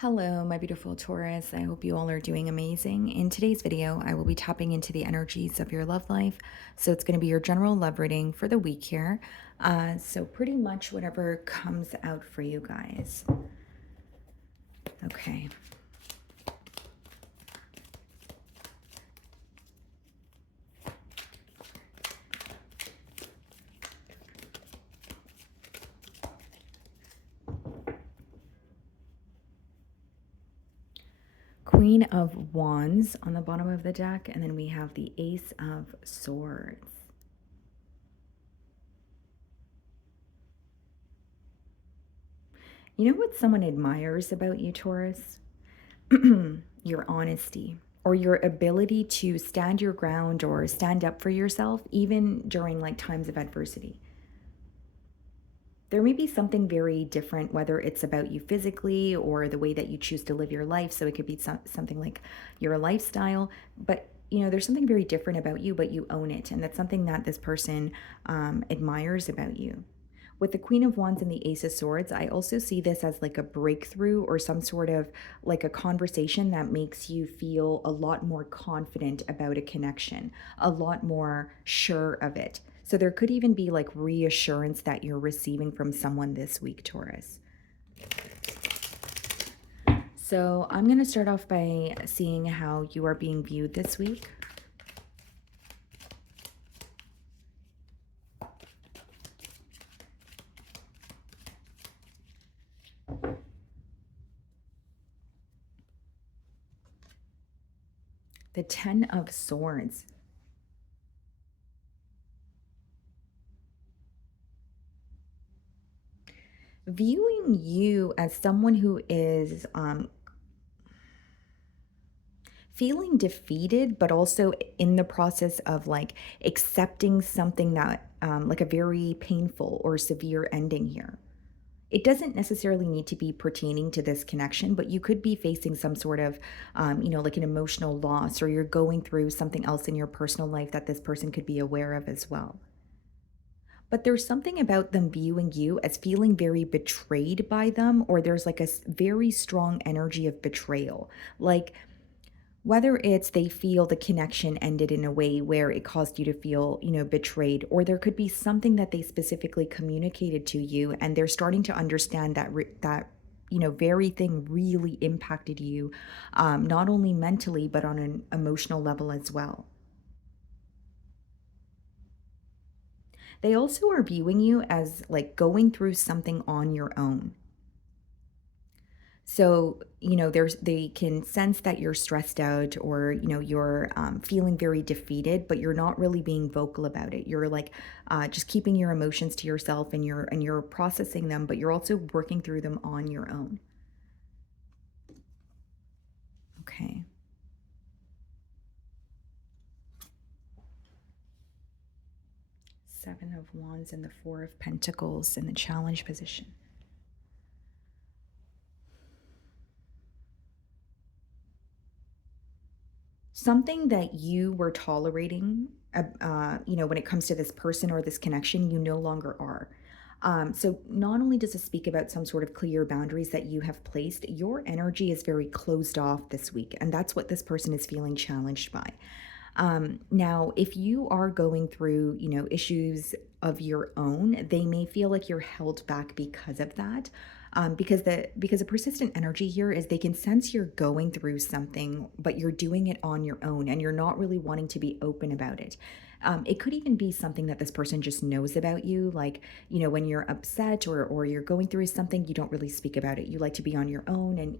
Hello, my beautiful Taurus. I hope you all are doing amazing. In today's video, I will be tapping into the energies of your love life. So it's going to be your general love reading for the week here. So pretty much whatever comes out for you guys. Okay. Queen of Wands on the bottom of the deck, and then we have the Ace of Swords. You know what someone admires about you, Taurus? Your honesty or your ability to stand your ground or stand up for yourself, even during like times of adversity. There may be something very different, whether it's about you physically or the way that you choose to live your life. So it could be something like your lifestyle, but there's something very different about you, but you own it. And that's something that this person admires about you. With the Queen of Wands and the Ace of Swords, I also see this as like a breakthrough or some sort of like a conversation that makes you feel a lot more confident about a connection, a lot more sure of it. So there could even be like reassurance that you're receiving from someone this week, Taurus. So I'm going to start off by seeing how you are being viewed this week. The Ten of Swords. Viewing you as someone who is feeling defeated, but also in the process of like accepting something that like a very painful or severe ending here. It doesn't necessarily need to be pertaining to this connection, but you could be facing some sort of, like an emotional loss, or you're going through something else in your personal life that this person could be aware of as well. But there's something about them viewing you as feeling very betrayed by them, or there's like a very strong energy of betrayal. Like, whether it's they feel the connection ended in a way where it caused you to feel, betrayed, or there could be something that they specifically communicated to you and they're starting to understand that very thing really impacted you, not only mentally but on an emotional level as well. They also are viewing you as like going through something on your own. So, they can sense that you're stressed out, or, you're feeling very defeated, but you're not really being vocal about it. You're like just keeping your emotions to yourself, and you're processing them, but you're also working through them on your own. Okay. Seven of Wands and the Four of Pentacles in the challenge position. Something that you were tolerating, when it comes to this person or this connection, you no longer are. So not only does it speak about some sort of clear boundaries that you have placed, your energy is very closed off this week, and that's what this person is feeling challenged by. Now, if you are going through, issues of your own, they may feel like you're held back because of that. Because the persistent energy here is they can sense you're going through something, but you're doing it on your own, and you're not really wanting to be open about it. It could even be something that this person just knows about you, like, when you're upset or you're going through something, you don't really speak about it. You like to be on your own, and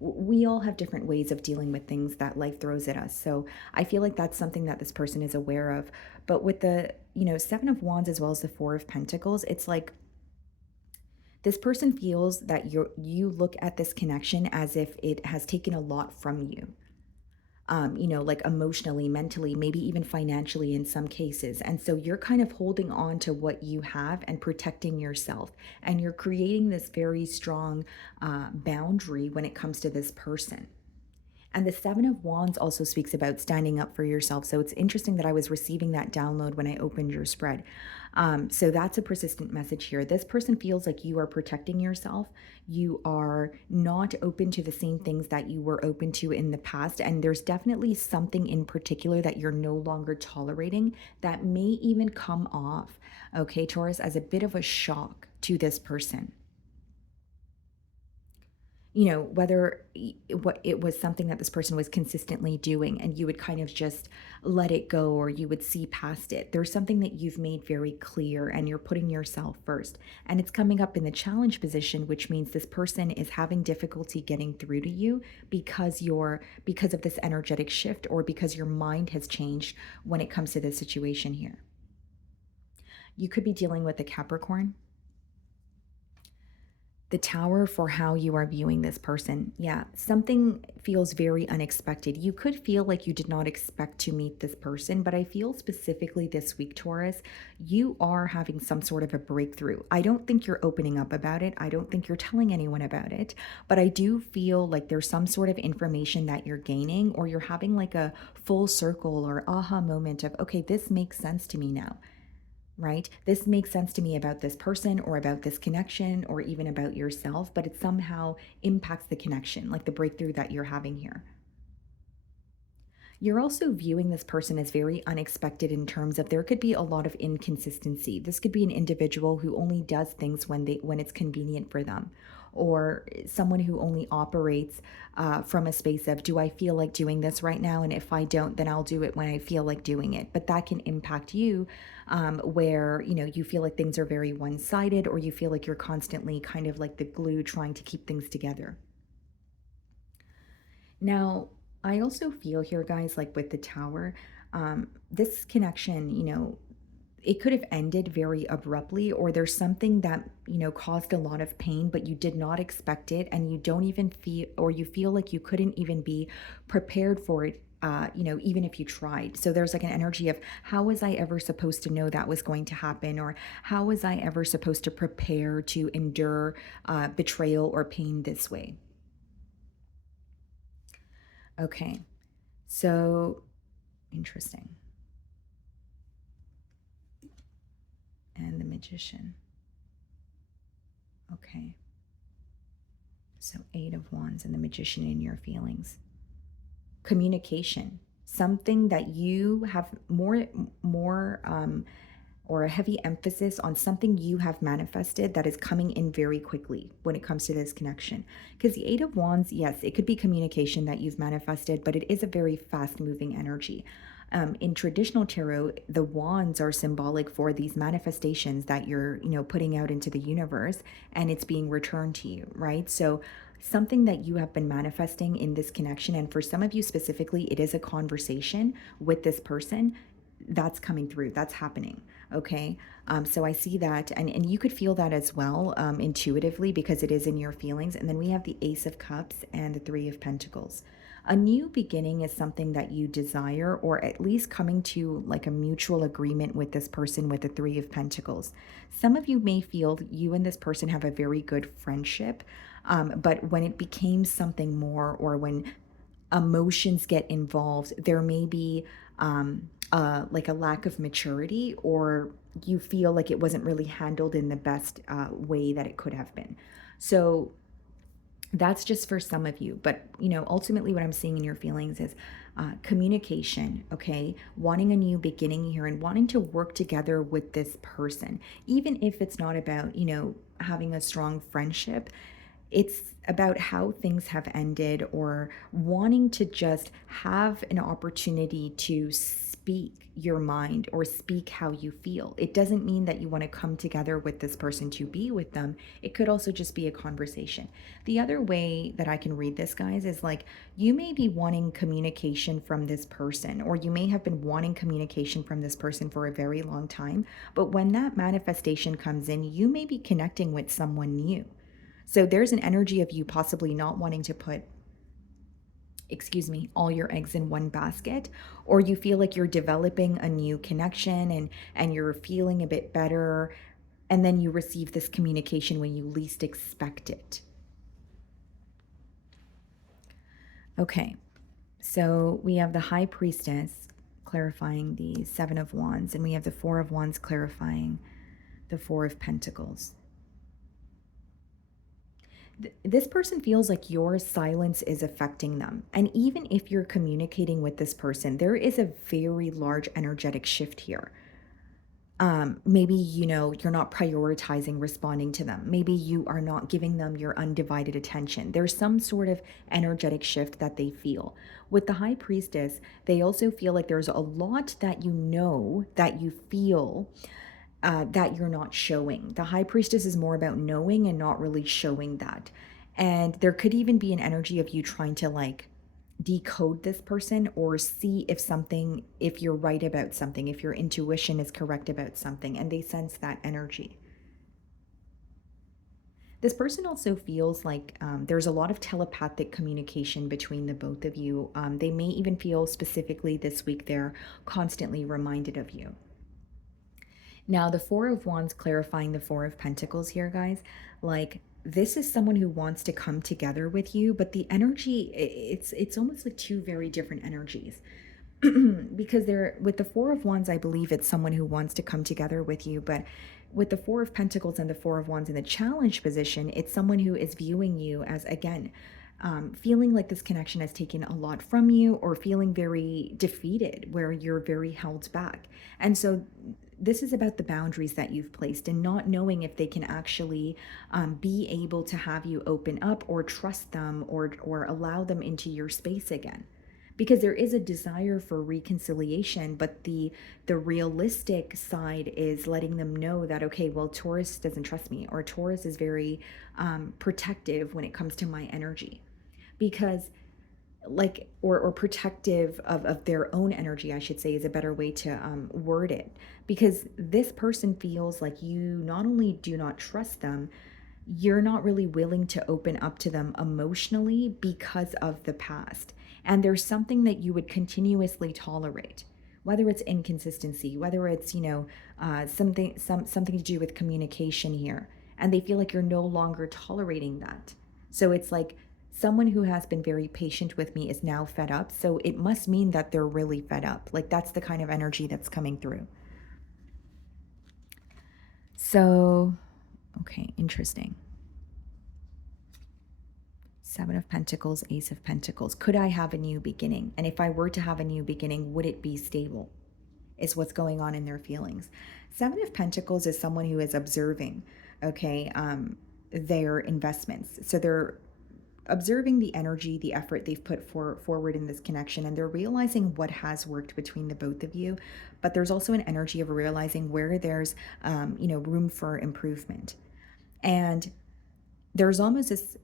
we all have different ways of dealing with things that life throws at us. So I feel like that's something that this person is aware of. But with the Seven of Wands as well as the Four of Pentacles, it's like this person feels that you look at this connection as if it has taken a lot from you. Like emotionally, mentally, maybe even financially in some cases. And so you're kind of holding on to what you have and protecting yourself. And you're creating this very strong boundary when it comes to this person. And the Seven of Wands also speaks about standing up for yourself. So it's interesting that I was receiving that download when I opened your spread. So that's a persistent message here. This person feels like you are protecting yourself. You are not open to the same things that you were open to in the past. And there's definitely something in particular that you're no longer tolerating that may even come off, okay, Taurus, as a bit of a shock to this person. Whether what it was something that this person was consistently doing and you would kind of just let it go or you would see past it. There's something that you've made very clear and you're putting yourself first. And it's coming up in the challenge position, which means this person is having difficulty getting through to you because of this energetic shift or because your mind has changed when it comes to this situation here. You could be dealing with a Capricorn. The Tower for how you are viewing this person. Yeah, something feels very unexpected. You could feel like you did not expect to meet this person, but I feel specifically this week, Taurus, you are having some sort of a breakthrough. I don't think you're opening up about it. I don't think you're telling anyone about it, but I do feel like there's some sort of information that you're gaining, or you're having like a full circle or aha moment of, okay, this makes sense to me now, right? This makes sense to me about this person or about this connection or even about yourself, but it somehow impacts the connection, like the breakthrough that you're having here. You're also viewing this person as very unexpected in terms of there could be a lot of inconsistency. This could be an individual who only does things when it's convenient for them, or someone who only operates from a space of, do I feel like doing this right now? And if I don't, then I'll do it when I feel like doing it. But that can impact you, where you feel like things are very one-sided, or you feel like you're constantly kind of like the glue trying to keep things together. Now, I also feel here, guys, like with the tower, this connection, it could have ended very abruptly, or there's something that, caused a lot of pain, but you did not expect it, and you don't even feel, or you feel like you couldn't even be prepared for it. Even if you tried. So there's like an energy of, how was I ever supposed to know that was going to happen? Or how was I ever supposed to prepare to endure betrayal or pain this way? Okay. So interesting. And the magician. Okay. So 8 of Wands and the magician in your feelings. Communication. Something that you have more or a heavy emphasis on, something you have manifested that is coming in very quickly when it comes to this connection. Because the 8 of Wands, yes, it could be communication that you've manifested, but it is a very fast moving energy. In traditional tarot, the wands are symbolic for these manifestations that you're, putting out into the universe, and it's being returned to you, right? So something that you have been manifesting in this connection, and for some of you specifically, it is a conversation with this person that's coming through, that's happening. Okay. So I see that, and you could feel that as well, intuitively, because it is in your feelings. And then we have the Ace of Cups and the Three of Pentacles. A new beginning is something that you desire, or at least coming to like a mutual agreement with this person with the Three of Pentacles. Some of you may feel you and this person have a very good friendship, but when it became something more, or when emotions get involved, there may be like a lack of maturity, or you feel like it wasn't really handled in the best way that it could have been. So that's just for some of you. But, ultimately what I'm seeing in your feelings is communication, okay? Wanting a new beginning here and wanting to work together with this person, even if it's not about, having a strong friendship. It's about how things have ended, or wanting to just have an opportunity to speak your mind or speak how you feel. It doesn't mean that you want to come together with this person to be with them. It could also just be a conversation. The other way that I can read this, guys, is like you may be wanting communication from this person, or you may have been wanting communication from this person for a very long time. But when that manifestation comes in, you may be connecting with someone new. So there's an energy of you possibly not wanting to put, all your eggs in one basket, or you feel like you're developing a new connection, and you're feeling a bit better, and then you receive this communication when you least expect it. Okay. So we have the High Priestess clarifying the Seven of Wands, and we have the Four of Wands clarifying the Four of Pentacles. This person feels like your silence is affecting them. And even if you're communicating with this person, there is a very large energetic shift here. Maybe, you're not prioritizing responding to them. Maybe you are not giving them your undivided attention. There's some sort of energetic shift that they feel. With the High Priestess, they also feel like there's a lot that that you feel that you're not showing. The High Priestess is more about knowing and not really showing that. And there could even be an energy of you trying to like decode this person or see if you're right about something, if your intuition is correct about something, and they sense that energy. This person also feels like there's a lot of telepathic communication between the both of you. They may even feel specifically this week they're constantly reminded of you. Now, the Four of Wands clarifying the Four of Pentacles here, guys, like this is someone who wants to come together with you, but the energy, it's almost like two very different energies. Because they're with the Four of Wands, I believe it's someone who wants to come together with you, but with the Four of Pentacles and the Four of Wands in the challenge position, it's someone who is viewing you as, again, feeling like this connection has taken a lot from you, or feeling very defeated where you're very held back. And so this is about the boundaries that you've placed and not knowing if they can actually be able to have you open up or trust them, or allow them into your space again, because there is a desire for reconciliation, but the realistic side is letting them know that, okay, well, Taurus doesn't trust me, or Taurus is very protective when it comes to my energy, because like, or protective of their own energy, I should say, is a better way to word it, because this person feels like you not only do not trust them, you're not really willing to open up to them emotionally because of the past. And there's something that you would continuously tolerate, whether it's inconsistency, whether it's, something to do with communication here. And they feel like you're no longer tolerating that. So it's like someone who has been very patient with me is now fed up. So it must mean that they're really fed up. Like that's the kind of energy that's coming through. So, okay, interesting. Seven of Pentacles, Ace of Pentacles. Could I have a new beginning? And if I were to have a new beginning, would it be stable? Is what's going on in their feelings. Seven of Pentacles is someone who is observing, okay, their investments. So they're observing the energy, the effort they've put forward in this connection, and they're realizing what has worked between the both of you. But there's also an energy of realizing where there's, room for improvement. And there's almost this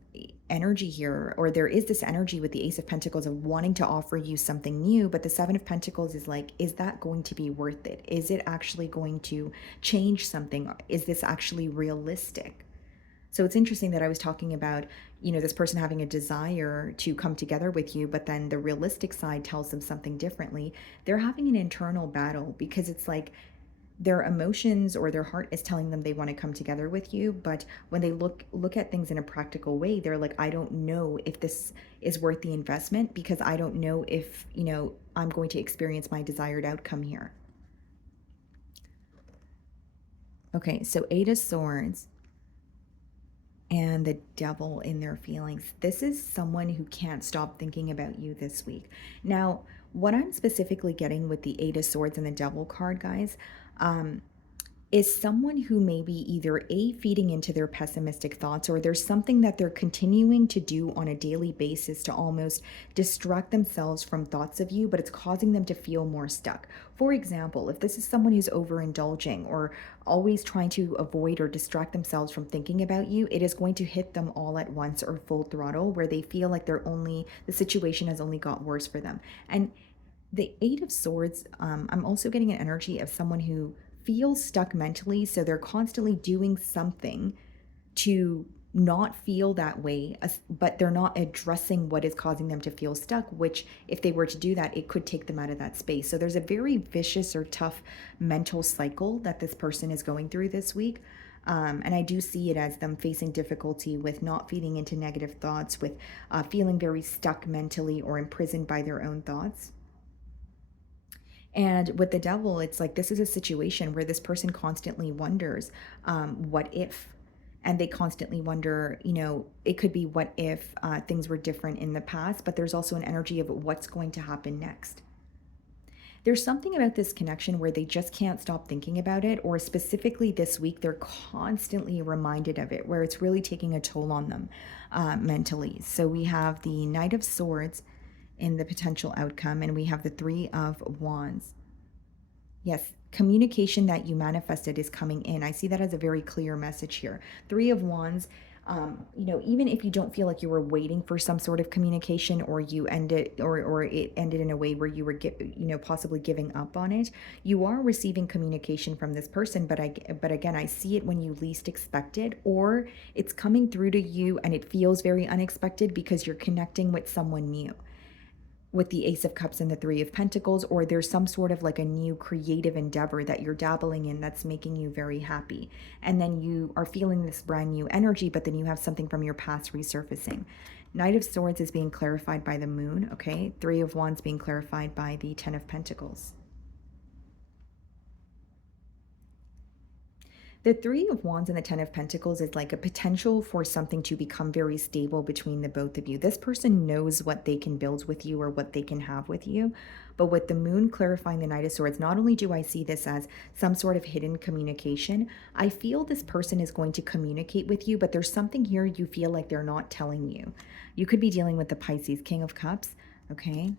energy here, or there is this energy with the Ace of Pentacles of wanting to offer you something new, but the Seven of Pentacles is like, is that going to be worth it? Is it actually going to change something? Is this actually realistic? So it's interesting that I was talking about, this person having a desire to come together with you, but then the realistic side tells them something differently. They're having an internal battle, because it's like their emotions or their heart is telling them they want to come together with you, but when they look at things in a practical way, they're like, I don't know if this is worth the investment, because I don't know if I'm going to experience my desired outcome here. Okay, so Eight of Swords and the Devil in their feelings. This is someone who can't stop thinking about you this week. Now, what I'm specifically getting with the Eight of Swords and the Devil card, guys, is someone who may be either feeding into their pessimistic thoughts, or there's something that they're continuing to do on a daily basis to almost distract themselves from thoughts of you, but it's causing them to feel more stuck. For example, if this is someone who's overindulging or always trying to avoid or distract themselves from thinking about you, it is going to hit them all at once, or full throttle, where they feel like the situation has only got worse for them. And the Eight of Swords, I'm also getting an energy of someone who feels stuck mentally, so they're constantly doing something to not feel that way, but they're not addressing what is causing them to feel stuck, which if they were to do that, it could take them out of that space. So there's a very vicious or tough mental cycle that this person is going through this week. And I do see it as them facing difficulty with not feeding into negative thoughts, with feeling very stuck mentally or imprisoned by their own thoughts. And with the devil, it's like this is a situation where this person constantly wonders, what if? And they constantly wonder, it could be what if things were different in the past, but there's also an energy of what's going to happen next. There's something about this connection where they just can't stop thinking about it, or specifically this week, they're constantly reminded of it, where it's really taking a toll on them mentally. So we have the Knight of Swords in the potential outcome, and we have the Three of Wands. Yes, communication that you manifested is coming in. I see that as a very clear message here. Three of Wands, even if you don't feel like you were waiting for some sort of communication, or you ended, or it ended in a way where you were, possibly giving up on it, you are receiving communication from this person. But again, I see it when you least expect it, or it's coming through to you and it feels very unexpected because you're connecting with someone new, with the Ace of Cups and the Three of Pentacles, or there's some sort of like a new creative endeavor that you're dabbling in that's making you very happy. And then you are feeling this brand new energy, but then you have something from your past resurfacing. Knight of Swords is being clarified by the Moon, okay? Three of Wands being clarified by the Ten of Pentacles. The Three of Wands and the Ten of Pentacles is like a potential for something to become very stable between the both of you. This person knows what they can build with you or what they can have with you. But with the Moon clarifying the Knight of Swords, not only do I see this as some sort of hidden communication, I feel this person is going to communicate with you, but there's something here you feel like they're not telling you. You could be dealing with the Pisces, King of Cups, okay?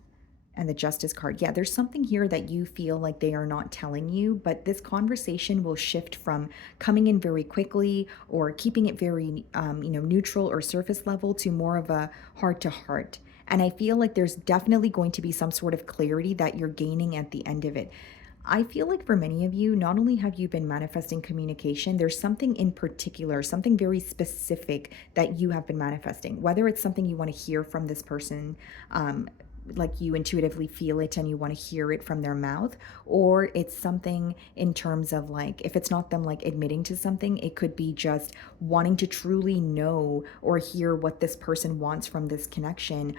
And the Justice card. Yeah, there's something here that you feel like they are not telling you, but this conversation will shift from coming in very quickly or keeping it very, neutral or surface level to more of a heart to heart. And I feel like there's definitely going to be some sort of clarity that you're gaining at the end of it. I feel like for many of you, not only have you been manifesting communication, there's something in particular, something very specific that you have been manifesting, whether it's something you want to hear from this person, like you intuitively feel it and you want to hear it from their mouth, or it's something in terms of like, if it's not them like admitting to something, it could be just wanting to truly know or hear what this person wants from this connection,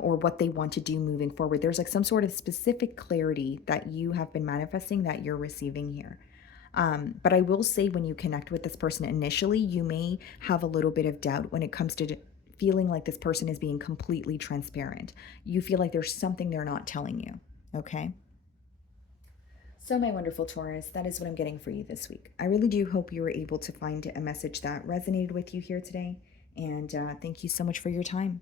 or what they want to do moving forward. There's like some sort of specific clarity that you have been manifesting that you're receiving here. But I will say, when you connect with this person initially, you may have a little bit of doubt when it comes to feeling like this person is being completely transparent. You feel like there's something they're not telling you. Okay. So, my wonderful Taurus, that is what I'm getting for you this week. I really do hope you were able to find a message that resonated with you here today. And thank you so much for your time.